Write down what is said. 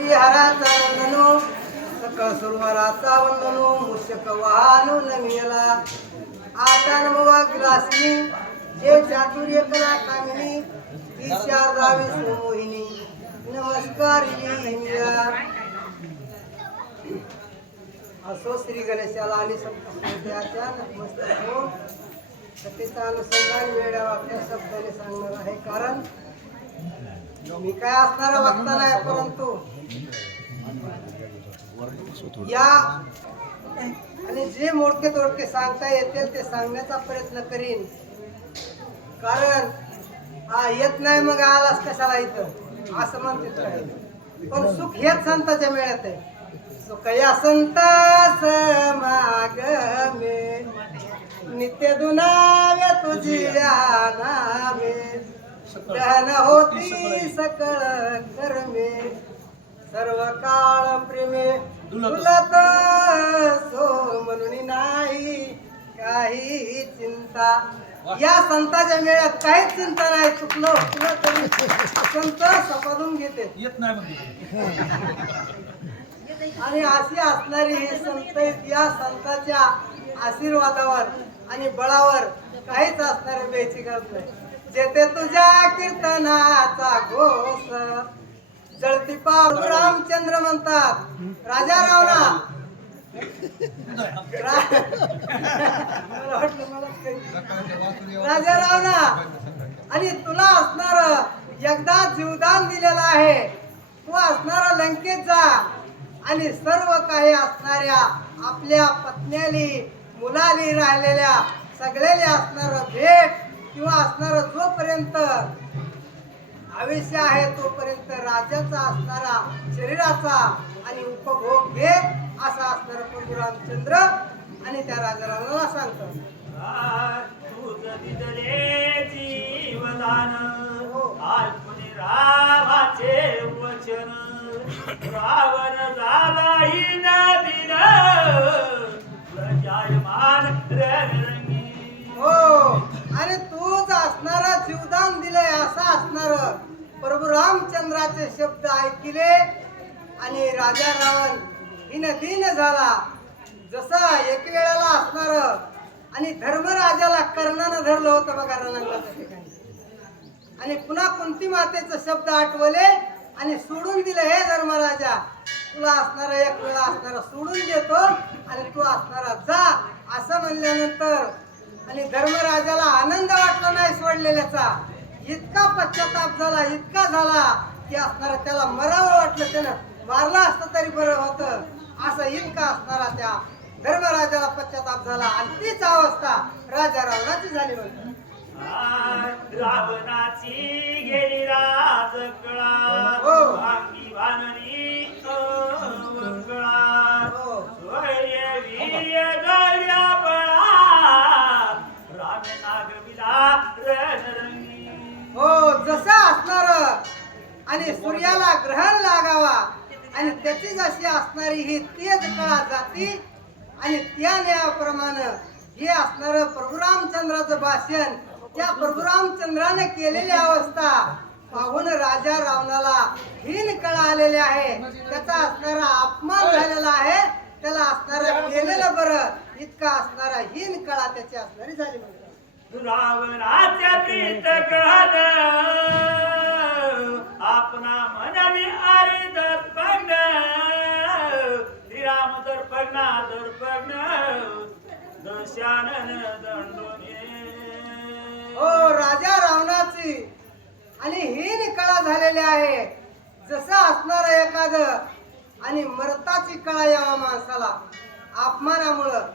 श्रीहराचा वंदनो सकळ सुरवराचा वंदनो मूषक वाहनो नमियला आता नमवा ग्रासनी जे चातुर्य कला कामिनी ईशा रावी सुमोहिनी नमस्कार असो श्री गणेशाला आणि सप्तशतीच्या नतमस्तक होऊन सतीचा अनुसंधान वेळा आपल्या शब्दाने सांगणार आहे. कारण मी काय असणारा वक्ता नाही, परंतु या आणि जे मोडके तोडके सांगता येतील ते सांगण्याचा प्रयत्न करीन. कारण हा येत नाही मग आलास कशाला इथं असं म्हणते. पण सुख हेच संताच्या मिळत आहे. सुख या संतास मागमे नित्य दुनाव्या तुझी नामे दहन होती सकळ कर्मे सर्व काळ प्रेमे तुलत सो म्हणून नाही काही चिंता. या संताच्या मेळ्यात काहीच चिंता नाही. चुकलो तुला तरी संत सपादून घेते येत नाही. आणि अशी असणारी हे संत या संताच्या आशीर्वादावर आणि बळावर काहीच असणारे बेची करत नाही. जेथे तुझ्या कीर्तनाचा घोष जळती पाव रामचंद्र म्हणतात राजा रावणा राजा रावणा आणि तुला असणार एकदा जीवदान दिलेलं आहे. तू असणारा लंकेत जा आणि सर्व काही असणाऱ्या आपल्या पत्न्याली मुलाली राहिलेल्या सगळ्याला असणार भेट किंवा असणार जोपर्यंत आयुष्य आहे तोपर्यंत राजाचा असणारा शरीराचा आणि उपभोग घे असा असणारा प्रभू रामचंद्र आणि त्या राजा रावणाला सांगतात. जीवदान आज रामाचे वचन रावण झालाही नदीन प्रजायमान रणरंगी. हो आणि तूच असणारा जीवदान दिलंय असं असणार प्रभू रामचंद्राचे शब्द ऐकले आणि राजा रावण हिन झाला. जसा एक वेळेला असणार आणि धर्मराजाला कर्णानं धरलं होतं बघा रणांगणाच्या ठिकाणी आणि पुन्हा कुंती मातेचा शब्द आठवले आणि सोडून दिलं. हे धर्मराजा तुला असणारा एक वेळा असणारा सोडून देतो आणि तू असणारा जा असं म्हणल्यानंतर आणि धर्मराजाला आनंद वाटला नाही सोडलेल्याचा. इतका पश्चाताप झाला इतका झाला की असणारा त्याला मरावं वाटलं. त्यानं मारलं असतं तरी बरं होतं असं इतका असणारा त्या धर्मराजाला पश्चाताप झाला. आणि तीच अवस्था राजा रावणाची झाली म्हणतात. रावणाची गेली राजकळा अंगी वानरी वकळा सोय वीर्य गौर्य बळा राम नागविला रणरंगी. हो जसा असणार आणि सूर्याला ग्रहण लागावा आणि त्याची जशी असणारी ही तेज कळा जाती आणि त्या न्यायाप्रमाणे हे असणार प्रभू रामचंद्राचं भाषण त्या प्रभू रामचंद्राने केलेली अवस्था पाहून राजा रावणाला हीन कळा आलेले आहे. त्याचा असणारा अपमान झालेला आहे. त्याला असणारा केलेलं बरं इतका असणारा हीन कळा त्याची असणारी झाली म्हणतात. रावणाच्या प्रीत कहन आपणा मनवी आरे दर्पण श्रीराम दर्पण दशानन दंडोने. हो राजा रावणाची आणि हीन कळा झालेली आहे. जसं असणार एखाद आणि मरताची कळा यावा माणसाला अपमानामुळं